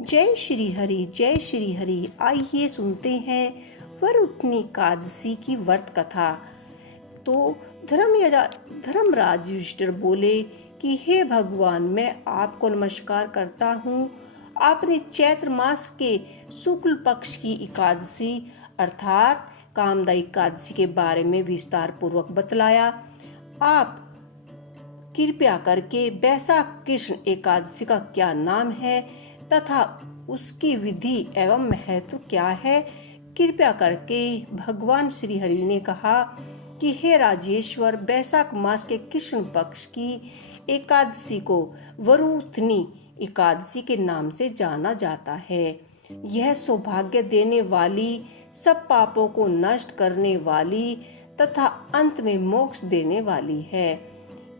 जय श्री हरि। आइए सुनते हैं वरुथनी एकादशी की व्रत कथा। तो धर्मराज युधिष्ठिर बोले कि हे भगवान, मैं आपको नमस्कार करता हूँ। आपने चैत्र मास के शुक्ल पक्ष की एकादशी अर्थात कामदा एकादशी के बारे में विस्तार पूर्वक बतलाया। आप कृपया करके वैशाख कृष्ण एकादशी का क्या नाम है तथा उसकी विधि एवं महत्व क्या है, कृपया करके भगवान श्री हरि ने कहा कि हे राजेश्वर, वैशाख मास के कृष्ण पक्ष की एकादशी को वरुथनी एकादशी के नाम से जाना जाता है। यह सौभाग्य देने वाली, सब पापों को नष्ट करने वाली तथा अंत में मोक्ष देने वाली है।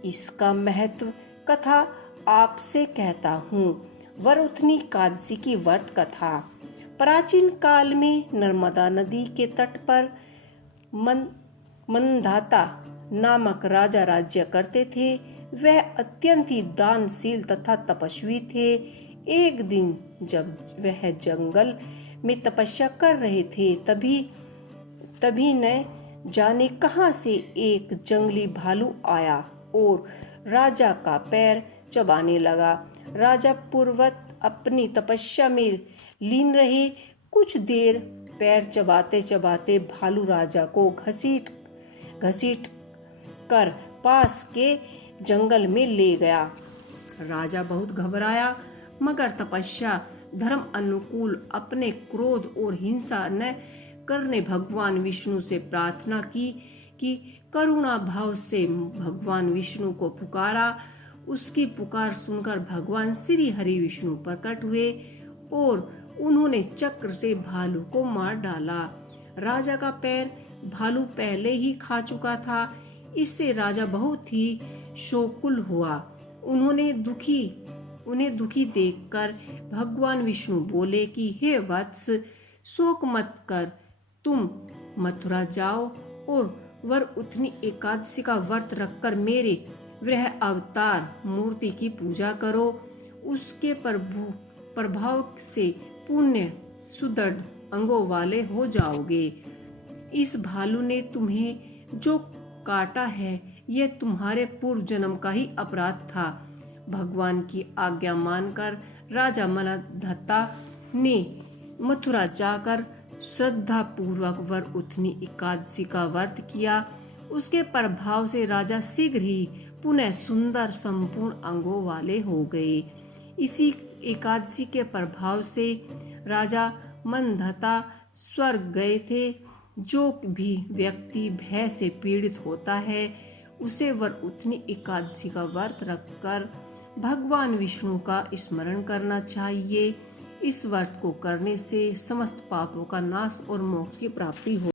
इसका महत्व कथा आपसे कहता हूँ। वरुथनी एकादशी की व्रत कथा। प्राचीन काल में नर्मदा नदी के तट पर मंधाता नामक राजा राज्य करते थे। वह अत्यंत ही दानशील तथा तपस्वी थे। एक दिन जब वह जंगल में तपस्या कर रहे थे, तभी न जाने कहां से एक जंगली भालू आया और राजा का पैर चबाने लगा। राजा पूर्वत अपनी तपस्या में लीन रहे। कुछ देर पैर चबाते चबाते भालू राजा को घसीट कर पास के जंगल में ले गया। राजा बहुत घबराया, मगर तपस्या धर्म अनुकूल अपने क्रोध और हिंसा न करने भगवान विष्णु से प्रार्थना की कि करुणा भाव से भगवान विष्णु को पुकारा। उसकी पुकार सुनकर भगवान श्री हरि विष्णु प्रकट हुए और उन्होंने चक्र से भालू को मार डाला। राजा का पैर भालू पहले ही खा चुका था। इससे राजा बहुत ही शोकुल हुआ। उन्हें दुखी देखकर भगवान विष्णु बोले कि हे वत्स, शोक मत कर, तुम मथुरा जाओ और वरुथनी एकादशी का व्रत रखकर मेरे वह अवतार मूर्ति की पूजा करो। उसके प्रभाव से पुण्य सुदृढ़ अंगों वाले हो जाओगे। इस भालू ने तुम्हें जो काटा है, यह तुम्हारे पूर्व जन्म का ही अपराध था। भगवान की आज्ञा मानकर राजा मंधाता ने मथुरा जाकर श्रद्धा पूर्वक वरुथनी एकादशी का व्रत किया। उसके प्रभाव से राजा शीघ्र ही पुनः सुंदर संपूर्ण अंगों वाले हो गए। इसी एकादशी के प्रभाव से राजा मंधाता स्वर्ग गए थे। जो भी व्यक्ति भय से पीड़ित होता है, उसे वरुथनी एकादशी का व्रत रखकर भगवान विष्णु का स्मरण करना चाहिए। इस व्रत को करने से समस्त पापों का नाश और मोक्ष की प्राप्ति हो।